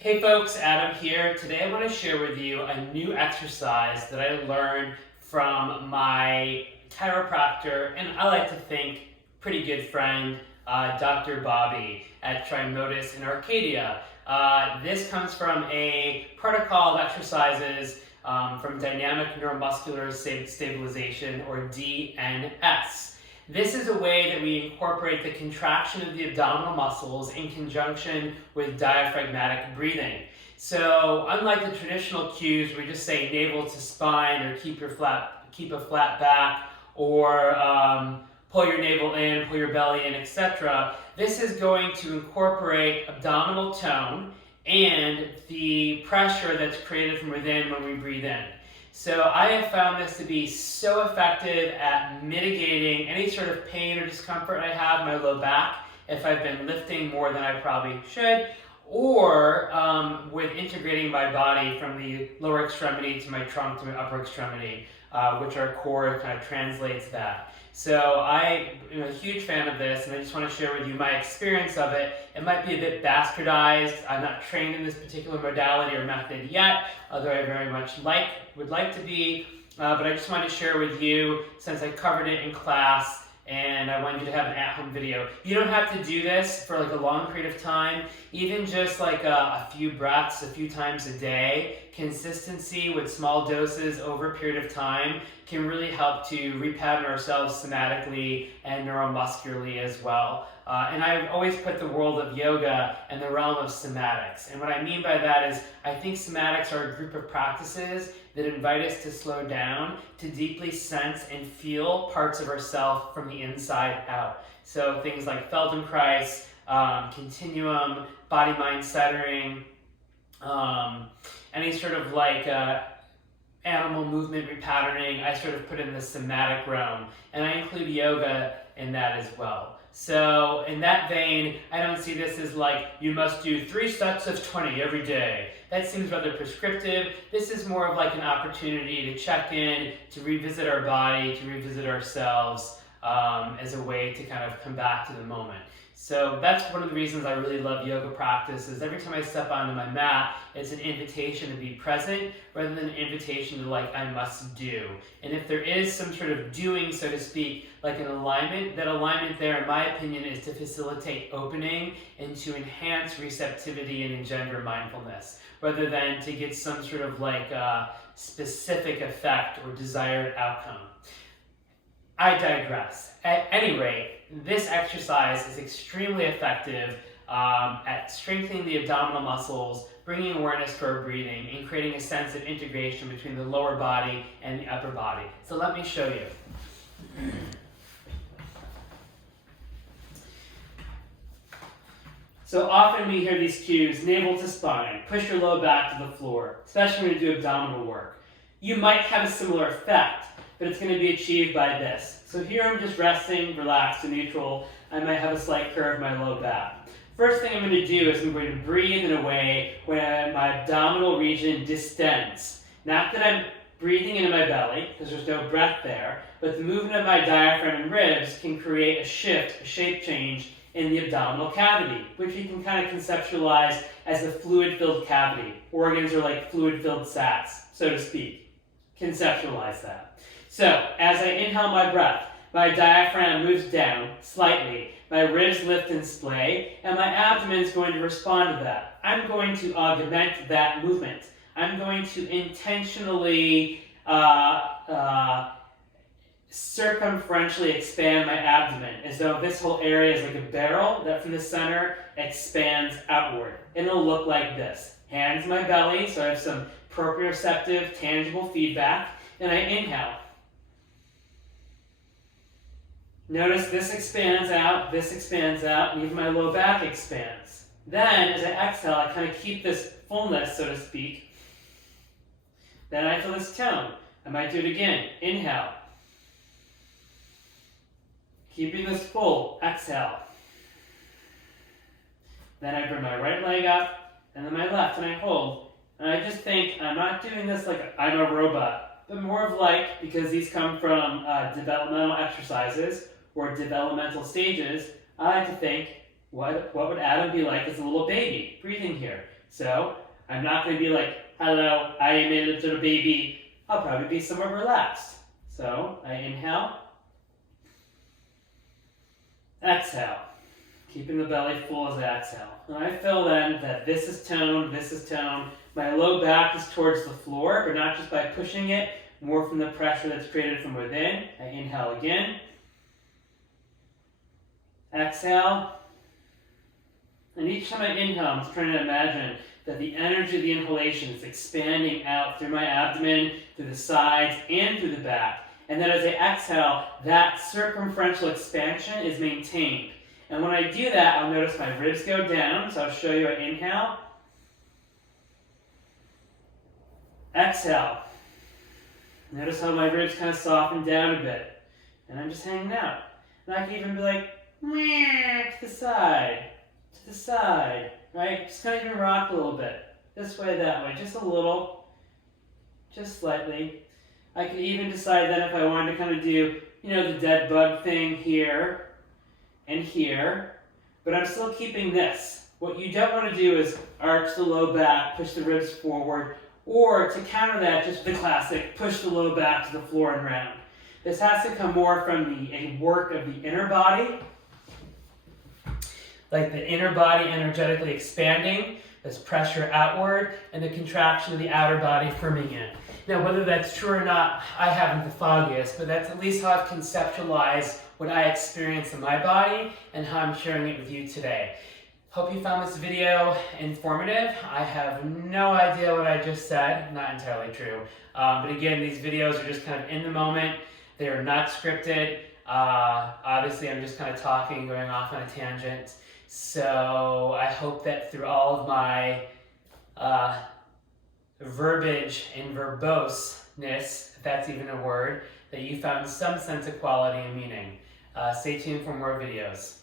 Hey folks, Adam here. Today I want to share with you a new exercise that I learned from my chiropractor and I like to think pretty good friend, Dr. Bobby at Trimodus in Arcadia. This comes from a protocol of exercises from dynamic neuromuscular stabilization, or DNS. This is a way that we incorporate the contraction of the abdominal muscles in conjunction with diaphragmatic breathing. So unlike the traditional cues where we just say navel to spine, or keep a flat back, or pull your navel in, pull your belly in, etc., this is going to incorporate abdominal tone and the pressure that's created from within when we breathe in. So I have found this to be so effective at mitigating any sort of pain or discomfort I have in my low back if I've been lifting more than I probably should, or with integrating my body from the lower extremity to my trunk to my upper extremity, which our core kind of translates that. So I am a huge fan of this, and I just want to share with you my experience of it. It might be a bit bastardized. I'm not trained in this particular modality or method yet, although I very much would like to be. But I just wanted to share with you since I covered it in class, and I wanted you to have an at-home video. You don't have to do this for like a long period of time. Even just like a few breaths a few times a day, consistency with small doses over a period of time can really help to repattern ourselves somatically and neuromuscularly as well. And I've always put the world of yoga in the realm of somatics. And what I mean by that is I think somatics are a group of practices that invite us to slow down, to deeply sense and feel parts of ourself from the inside out. So things like Feldenkrais, continuum, body-mind centering, any sort of like animal movement repatterning, I sort of put in the somatic realm, and I include yoga in that as well. So in that vein, I don't see this as like, you must do 3 sets of 20 every day. That seems rather prescriptive. This is more of like an opportunity to check in, to revisit our body, to revisit ourselves as a way to kind of come back to the moment. So that's one of the reasons I really love yoga practice, is every time I step onto my mat, it's an invitation to be present rather than an invitation to like, I must do. And if there is some sort of doing, so to speak, like an alignment, that alignment there, in my opinion, is to facilitate opening and to enhance receptivity and engender mindfulness, rather than to get some sort of like specific effect or desired outcome. I digress. At any rate, this exercise is extremely effective at strengthening the abdominal muscles, bringing awareness to our breathing, and creating a sense of integration between the lower body and the upper body. So let me show you. So often we hear these cues: navel to spine, push your low back to the floor, especially when you do abdominal work. You might have a similar effect, but it's going to be achieved by this. So here I'm just resting, relaxed, and neutral. I might have a slight curve in my low back. First thing I'm going to do is I'm going to breathe in a way where my abdominal region distends. Not that I'm breathing into my belly, because there's no breath there, but the movement of my diaphragm and ribs can create a shift, a shape change in the abdominal cavity, which you can kind of conceptualize as a fluid-filled cavity. Organs are like fluid-filled sacks, so to speak. Conceptualize that. So, as I inhale my breath, my diaphragm moves down slightly, my ribs lift and splay, and my abdomen is going to respond to that. I'm going to augment that movement. I'm going to intentionally circumferentially expand my abdomen, as though this whole area is like a barrel that from the center expands outward. And it'll look like this. Hands to my belly, so I have some proprioceptive, tangible feedback, and I inhale. Notice this expands out, and even my low back expands. Then, as I exhale, I kind of keep this fullness, so to speak. Then I feel this tone. I might do it again. Inhale. Keeping this full. Exhale. Then I bring my right leg up, and then my left, and I hold. And I just think, I'm not doing this like I'm a robot, but more of like, because these come from developmental exercises, or developmental stages, I like to think, what would Adam be like as a little baby, breathing here? So I'm not going to be like, hello, I am a little baby. I'll probably be somewhat relaxed. So I inhale, exhale, keeping the belly full as I exhale. And I feel then that this is tone, this is tone. My low back is towards the floor, but not just by pushing it, more from the pressure that's created from within. I inhale again. Exhale. And each time I inhale, I'm just trying to imagine that the energy of the inhalation is expanding out through my abdomen, through the sides, and through the back. And then as I exhale, that circumferential expansion is maintained. And when I do that, I'll notice my ribs go down. So I'll show you. I inhale. Exhale. Notice how my ribs kind of soften down a bit. And I'm just hanging out. And I can even be like, to the side, right? Just kind of even rock a little bit. This way, that way, just a little, just slightly. I could even decide then if I wanted to kind of do, the dead bug thing here and here, but I'm still keeping this. What you don't want to do is arch the low back, push the ribs forward, or to counter that, just the classic, push the low back to the floor and round. This has to come more from a work of the inner body, like the inner body energetically expanding, this pressure outward, and the contraction of the outer body firming in. Now, whether that's true or not, I haven't the foggiest, but that's at least how I've conceptualized what I experience in my body and how I'm sharing it with you today. Hope you found this video informative. I have no idea what I just said, not entirely true. But again, these videos are just kind of in the moment. They are not scripted. Obviously, I'm just kind of talking, going off on a tangent. So I hope that through all of my verbiage and verboseness, if that's even a word, that you found some sense of quality and meaning. Stay tuned for more videos.